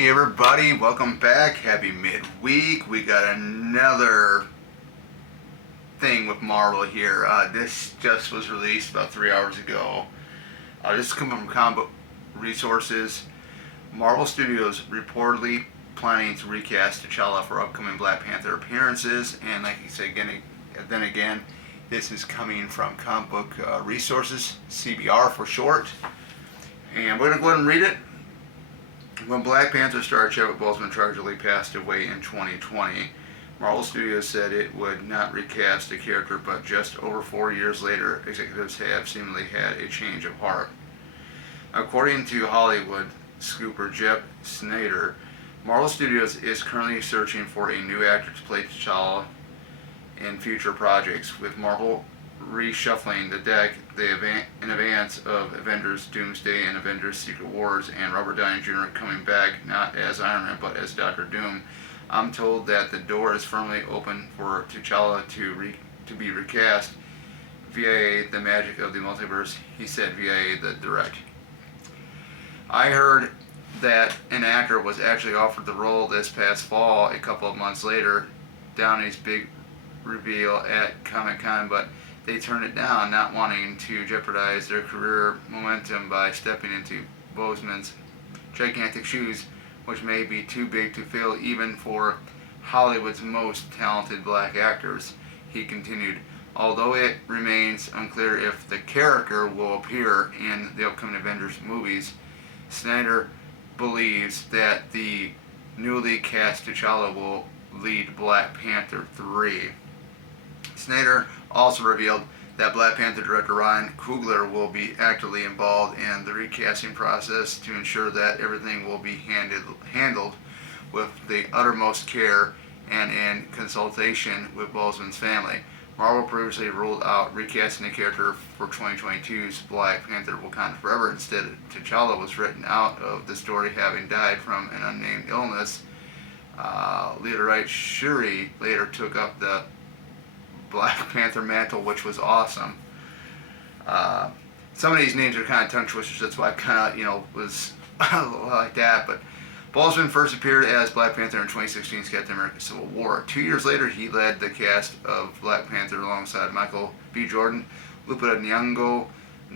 Hey everybody, welcome back. Happy midweek. We got another thing with Marvel here. This just was released about 3 hours ago. This is coming from Comic Book Resources. Marvel Studios reportedly planning to recast T'Challa for upcoming Black Panther appearances. And like you say, then again, this is coming from Comic Book Resources, CBR for short. And we're going to go ahead and read it. When Black Panther star Chadwick Boseman tragically passed away in 2020, Marvel Studios said it would not recast the character, but just over 4 years later, executives have seemingly had a change of heart. According to Hollywood scooper Jeff Snyder, Marvel Studios is currently searching for a new actor to play T'Challa in future projects, with Marvel reshuffling the deck in advance of Avengers Doomsday and Avengers Secret Wars, and Robert Downey Jr. coming back not as Iron Man but as Doctor Doom. I'm told that the door is firmly open for T'Challa to be recast via the magic of the multiverse, he said via the Direct. I heard that an actor was actually offered the role this past fall, a couple of months later, Downey's big reveal at Comic-Con, but they turned it down, not wanting to jeopardize their career momentum by stepping into Boseman's gigantic shoes, which may be too big to fill even for Hollywood's most talented black actors. He continued, although it remains unclear if the character will appear in the upcoming Avengers movies, Snyder believes that the newly cast T'Challa will lead Black Panther 3. Snyder also revealed that Black Panther director Ryan Coogler will be actively involved in the recasting process to ensure that everything will be handled with the uttermost care and in consultation with Boseman's family. Marvel previously ruled out recasting the character for 2022's Black Panther Wakanda Forever. Instead, T'Challa was written out of the story, having died from an unnamed illness. Leader Shuri later took up the Black Panther mantle, which was awesome. Some of these names are kind of tongue twisters, that's why I kind of, was like that. But Boseman first appeared as Black Panther in 2016's Captain America Civil War. 2 years later, he led the cast of Black Panther alongside Michael B. Jordan, Lupita Nyong'o,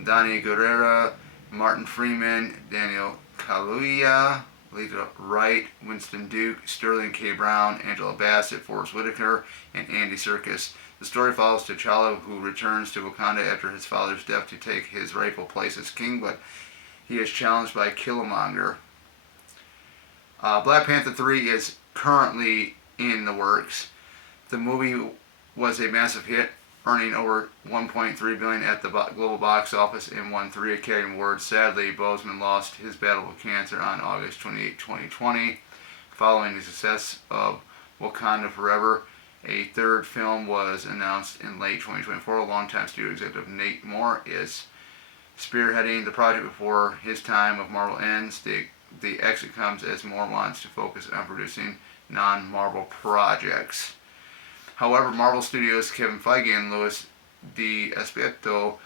Danny Gurira, Martin Freeman, Daniel Kaluuya, Lita Wright, Winston Duke, Sterling K. Brown, Angela Bassett, Forrest Whitaker, and Andy Serkis. The story follows T'Challa, who returns to Wakanda after his father's death to take his rightful place as king, but he is challenged by Killmonger. Black Panther 3 is currently in the works. The movie was a massive hit, earning over $1.3 billion at the global box office and won 3 Academy Awards. Sadly, Boseman lost his battle with cancer on August 28, 2020. Following the success of Wakanda Forever, a third film was announced in late 2024. Longtime studio executive Nate Moore is spearheading the project before his time with Marvel ends. The exit comes as Moore wants to focus on producing non-Marvel projects. However, Marvel Studios' Kevin Feige and Luis D'Espeto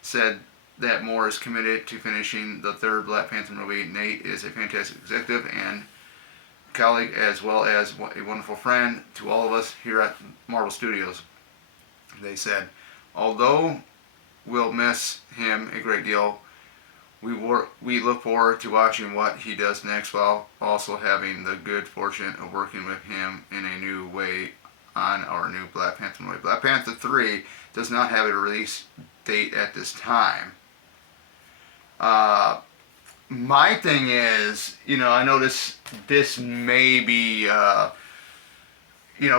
said that Moore is committed to finishing the third Black Panther movie. Nate is a fantastic executive and colleague, as well as a wonderful friend to all of us here at Marvel Studios. They said, although we'll miss him a great deal, we look forward to watching what he does next, while also having the good fortune of working with him in a new way on our new Black Panther movie. Black Panther 3 does not have a release date at this time. My thing is, I know this may be, of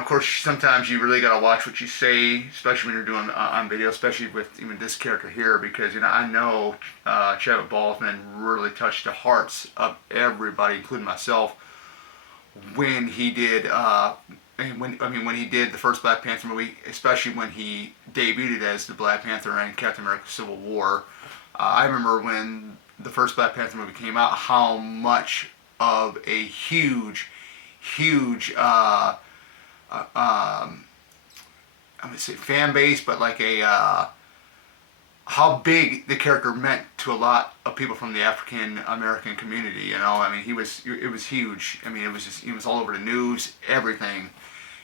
course, sometimes you really got to watch what you say, especially when you're doing on video, especially with even this character here, because, I know Chadwick Boseman really touched the hearts of everybody, including myself, when he did, when he did the first Black Panther movie, especially when he debuted as the Black Panther in Captain America Civil War. I remember when the first Black Panther movie came out, how much of a huge I'm gonna say fan base, but like a how big the character meant to a lot of people from the African American community. You know, I mean, it was huge. I mean, he was all over the news, everything.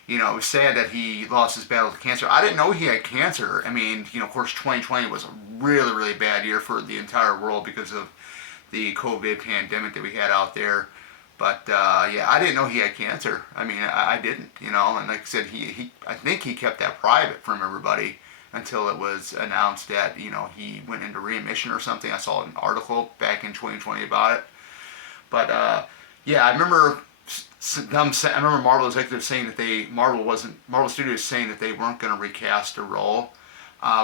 You know, it was sad that he lost his battle to cancer. I didn't know he had cancer. I mean, you know, of course, 2020 was a really, really bad year for the entire world because of the COVID pandemic that we had out there. But yeah, I didn't know he had cancer. I mean, I didn't, you know. And like I said, I think he kept that private from everybody until it was announced that, you know, he went into remission or something. I saw an article back in 2020 about it. But yeah, I remember I remember Marvel executives saying that Marvel Studios saying that they weren't going to recast a role.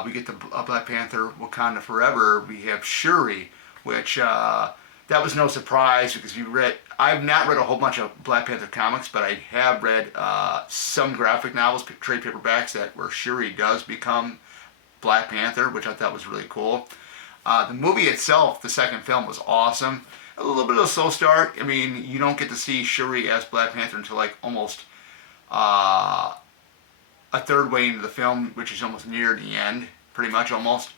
We get the Black Panther Wakanda Forever. We have Shuri, which that was no surprise because I've not read a whole bunch of Black Panther comics, but I have read some graphic novels, trade paperbacks where Shuri does become Black Panther, which I thought was really cool. The movie itself, the second film, was awesome. A little bit of a slow start. I mean, you don't get to see Shuri as Black Panther until like almost a third way into the film, which is almost near the end, pretty much almost.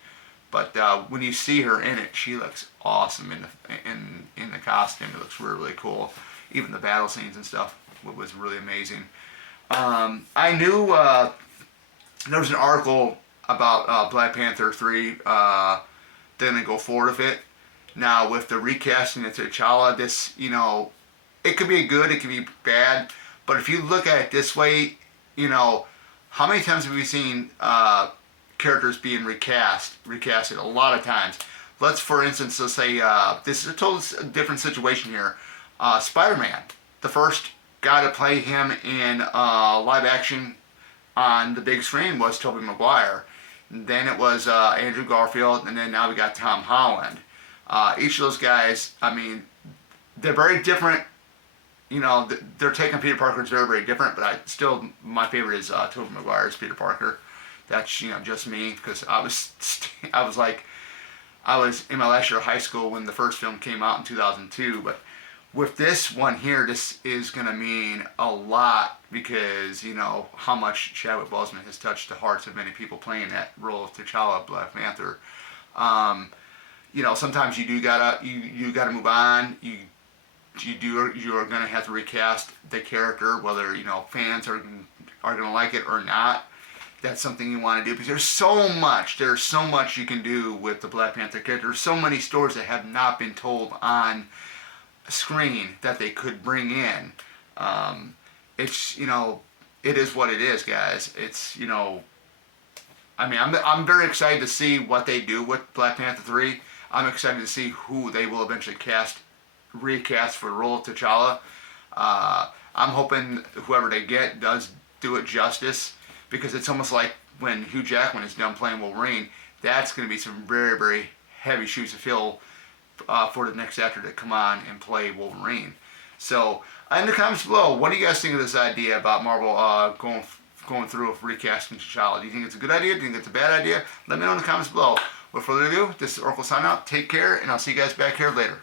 But when you see her in it, she looks awesome in the costume. It looks really, really cool. Even the battle scenes and stuff was really amazing. I knew there was an article about Black Panther 3 didn't go forward with it. Now, with the recasting of T'Challa, this, you know, it could be good, it could be bad, but if you look at it this way, you know, how many times have we seen characters being recasted? A lot of times. For instance, let's say, this is a totally different situation here. Spider-Man, the first guy to play him in live action on the big screen was Tobey Maguire. Then it was Andrew Garfield, and then now we got Tom Holland. Each of those guys, I mean, they're very different. You know, they're taking Peter Parker is very, very different, but my favorite is Tobey Maguire's Peter Parker. That's, you know, just me, because I was in my last year of high school when the first film came out in 2002, but with this one here, this is going to mean a lot because, you know, how much Chadwick Boseman has touched the hearts of many people playing that role of T'Challa, Black Panther. You know, sometimes you gotta move on. You're gonna have to recast the character, whether, you know, fans are gonna like it or not. That's something you want to do because there's so much you can do with the Black Panther character. There's so many stories that have not been told on screen that they could bring in. It's, you know, it is what it is, guys. It's, you know, I mean, I'm very excited to see what they do with Black Panther 3. I'm excited to see who they will eventually recast for the role of T'Challa. I'm hoping whoever they get does do it justice, because it's almost like when Hugh Jackman is done playing Wolverine, that's going to be some very, very heavy shoes to fill for the next actor to come on and play Wolverine. So, in the comments below, what do you guys think of this idea about Marvel going through with recasting T'Challa? Do you think it's a good idea? Do you think it's a bad idea? Let me know in the comments below. Without further ado, this is Oracle signing out. Take care, and I'll see you guys back here later.